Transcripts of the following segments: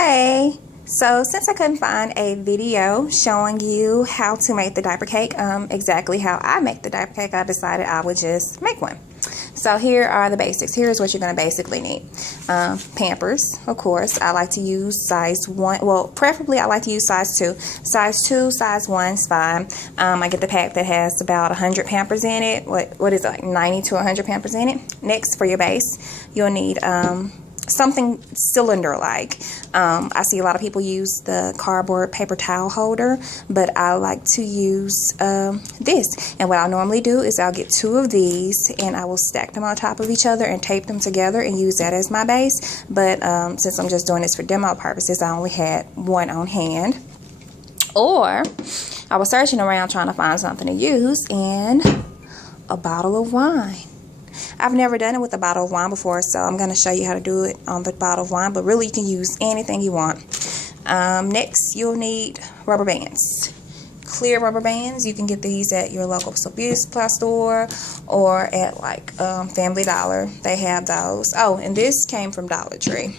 Hey, so since I couldn't find a video showing you how to make the diaper cake, exactly how I make the diaper cake, I decided I would just make one. So here are the basics. Here's what you're going to basically need. Pampers, of course. I like to use size 1. Well, preferably I like to use size 2. Size 2, size 1 is fine. I get the pack that has about 100 Pampers in it. What is it, like 90 to 100 Pampers in it? Next, for your base, you'll need something cylinder-like. I see a lot of people use the cardboard paper towel holder, but I like to use this. And what I'll normally do is I'll get 2 of these and I will stack them on top of each other and tape them together and use that as my base. But since I'm just doing this for demo purposes, I only had 1 on hand. Or I was searching around trying to find something to use, and a bottle of wine. I've never done it with a bottle of wine before, so I'm going to show you how to do it on the bottle of wine, but really you can use anything you want. Next, you'll need rubber bands. Clear rubber bands. You can get these at your local beauty supply store or at like Family Dollar. They have those. Oh, and this came from Dollar Tree.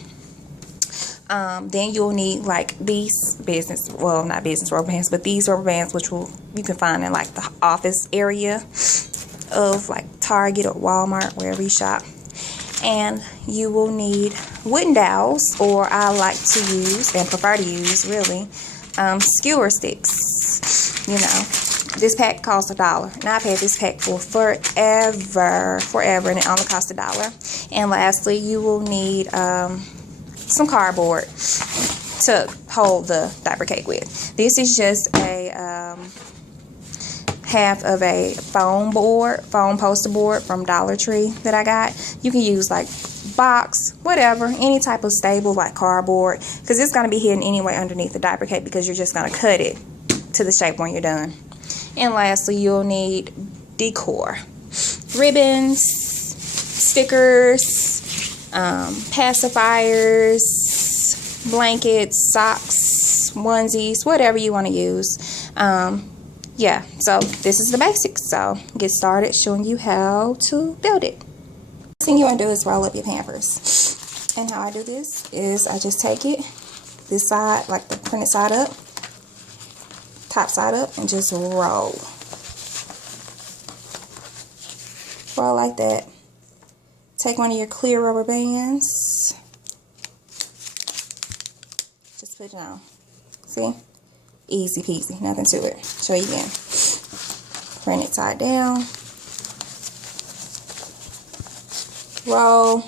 Then you'll need like these not business rubber bands, but these rubber bands, which you can find in like the office area of like Target or Walmart, wherever you shop. And you will need wooden dowels, or I like to use and prefer to use really skewer sticks. You know, this pack costs $1, and I've had this pack for forever, and it only costs $1. And lastly, you will need some cardboard to hold the diaper cake with. This is just a half of a foam poster board from Dollar Tree that I got. You can use like box, whatever, any type of stable like cardboard, because it's going to be hidden anyway underneath the diaper cake because you're just going to cut it to the shape when you're done. And lastly, you'll need decor, ribbons, stickers, pacifiers, blankets, socks, onesies, whatever you want to use. Yeah, so this is the basics. So get started showing you how to build it. First thing you want to do is roll up your Pampers. And how I do this is I just take it this side, like the printed side up, top side up, and just roll. Roll like that. Take one of your clear rubber bands. Just put it on. See? Easy peasy, nothing to it. Show you again. Print it side down. Roll.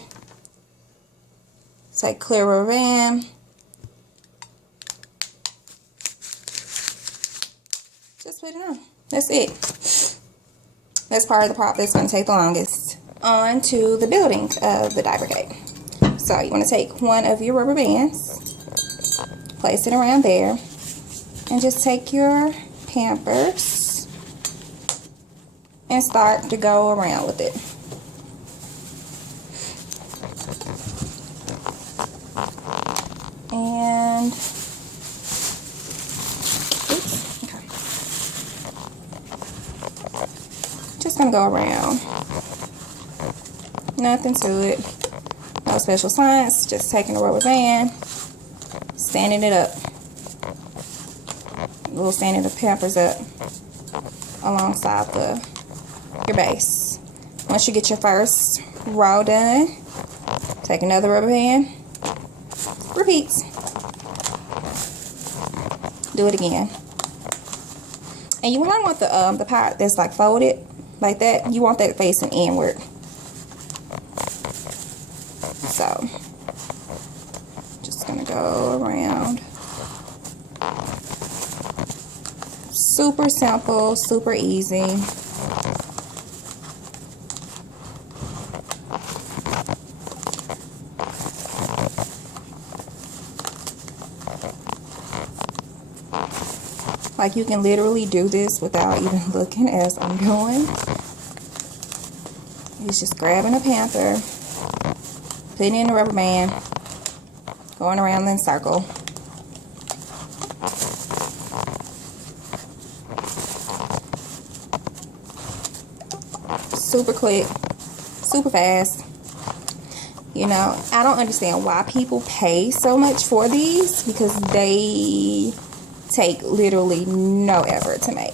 Take clear rubber band. Just put it on. That's it. That's part of the part that's going to take the longest. On to the building of the diaper cake. So you want to take one of your rubber bands, place it around there, and just take your Pampers and start to go around with it. And oops, okay. Just gonna go around. Nothing to it. No special science. Just taking a rubber band, standing it up. We'll stand the Pampers up alongside your base. Once you get your first row done, take another rubber band, repeats. Do it again. And you want the part that's like folded like that. You want that facing inward. So just gonna go around. Super simple, super easy. Like you can literally do this without even looking as I'm going. It's just grabbing a Pamper, putting in the rubber band, going around in a circle. Super quick, super fast. You know, I don't understand why people pay so much for these, because they take literally no effort to make.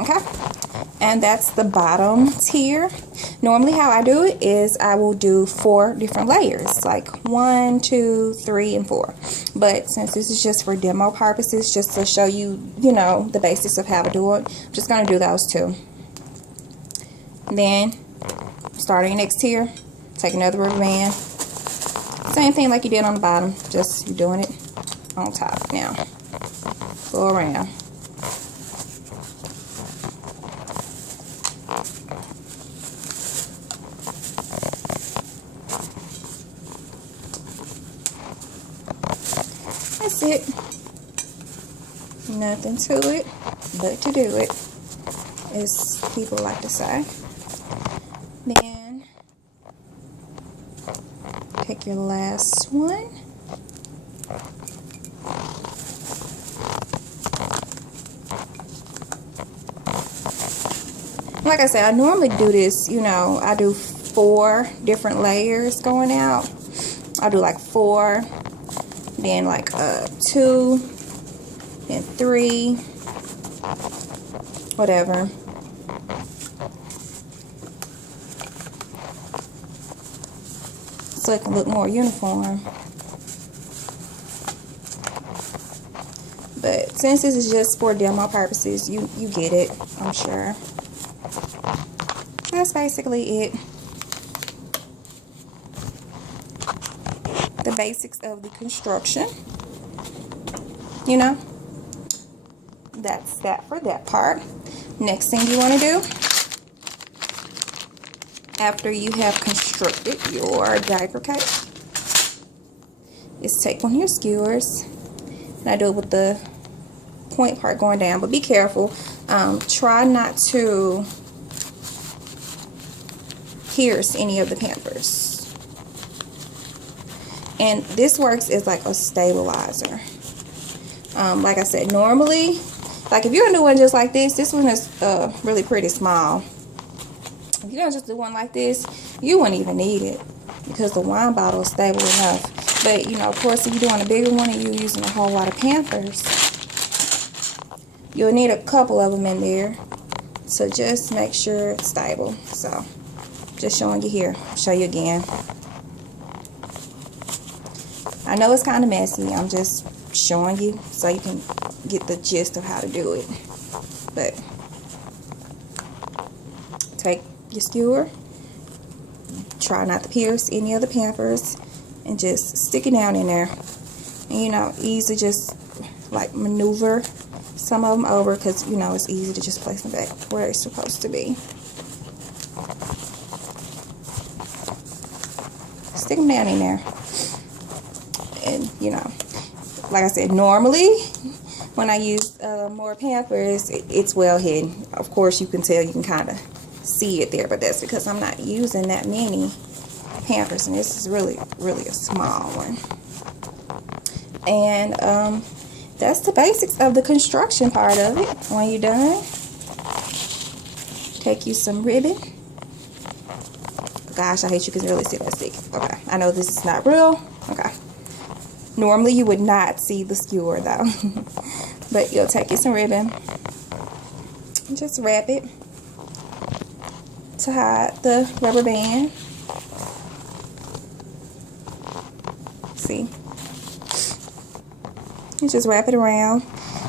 Okay, and that's the bottom tier. Normally how I do it is I will do 4 different layers, like 1, 2, 3, and 4. But since this is just for demo purposes, just to show you, you know, the basics of how to do it, I'm just going to do those 2. Then, starting next tier, take another rubber band. Same thing like you did on the bottom, just you're doing it on top now. Go around. That's it. Nothing to it but to do it, as people like to say. Then take your last one. Like I said, I normally do this, you know, I do 4 different layers going out. I do like 4, then like 2, then 3, whatever. So it can look more uniform. But since this is just for demo purposes, you get it, I'm sure. That's basically it. The basics of the construction. You know, that's that for that part. Next thing you want to do, after you have constructed your diaper cake, is take one of your skewers, and I do it with the point part going down, but be careful. Try not to pierce any of the Pampers. And this works as like a stabilizer. Like I said, normally, like if you're gonna do one just like this one is really pretty small. If you're gonna just do one like this, you wouldn't even need it, because the wine bottle is stable enough. But you know, of course, if you're doing a bigger one and you're using a whole lot of Pampers, you'll need a couple of them in there. So just make sure it's stable. So just showing you here. I'll show you again. I know it's kind of messy. I'm just showing you so you can get the gist of how to do it. But take your skewer, try not to pierce any of the Pampers, and just stick it down in there. And you know, easy, just like maneuver some of them over, because you know it's easy to just place them back where it's supposed to be. Stick them down in there. And you know, like I said, normally when I use more Pampers, it's well hidden. Of course, you can tell, you can kind of see it there, but that's because I'm not using that many Pampers, and this is really a small one. And that's the basics of the construction part of it. When you're done, take you some ribbon. Gosh, I hate you can really see that stick. Okay, I know this is not real. Okay. Normally you would not see the skewer though. But you'll take you some ribbon and just wrap it to hide the rubber band. See? You just wrap it around.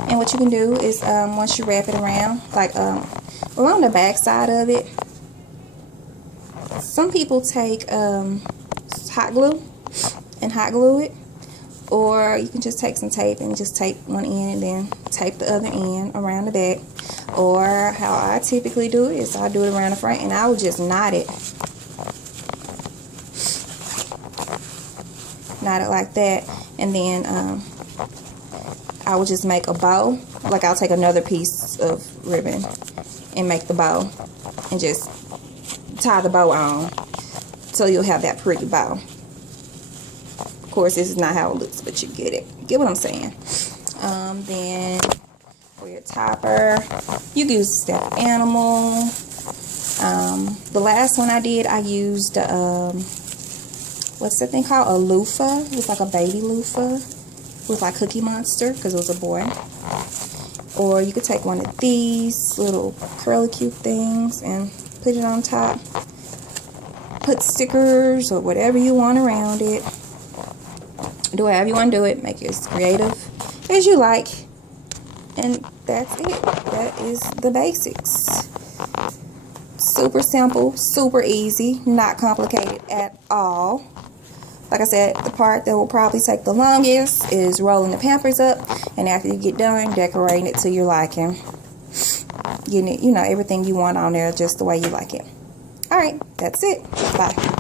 And what you can do is once you wrap it around, like along the back side of it, some people take hot glue and hot glue it. Or you can just take some tape and just tape one end and then tape the other end around the back. Or how I typically do it is I do it around the front and I will just knot it. Knot it like that. And then I will just make a bow. Like I'll take another piece of ribbon and make the bow. And just tie the bow on. So you'll have that pretty bow. Of course, this is not how it looks, but you get it. Get what I'm saying? Then for your topper, you can use stuffed animal. The last one I did, I used what's the thing called? A loofah. It was like a baby loofah with like Cookie Monster because it was a boy. Or you could take one of these little curly cute things and put it on top. Put stickers or whatever you want around it. Do whatever you want to do it. Make it as creative as you like. And that's it. That is the basics. Super simple, super easy, not complicated at all. Like I said, the part that will probably take the longest is rolling the Pampers up, and after you get done, decorating it to your liking. Getting it, you know, everything you want on there just the way you like it. Alright, that's it. Bye.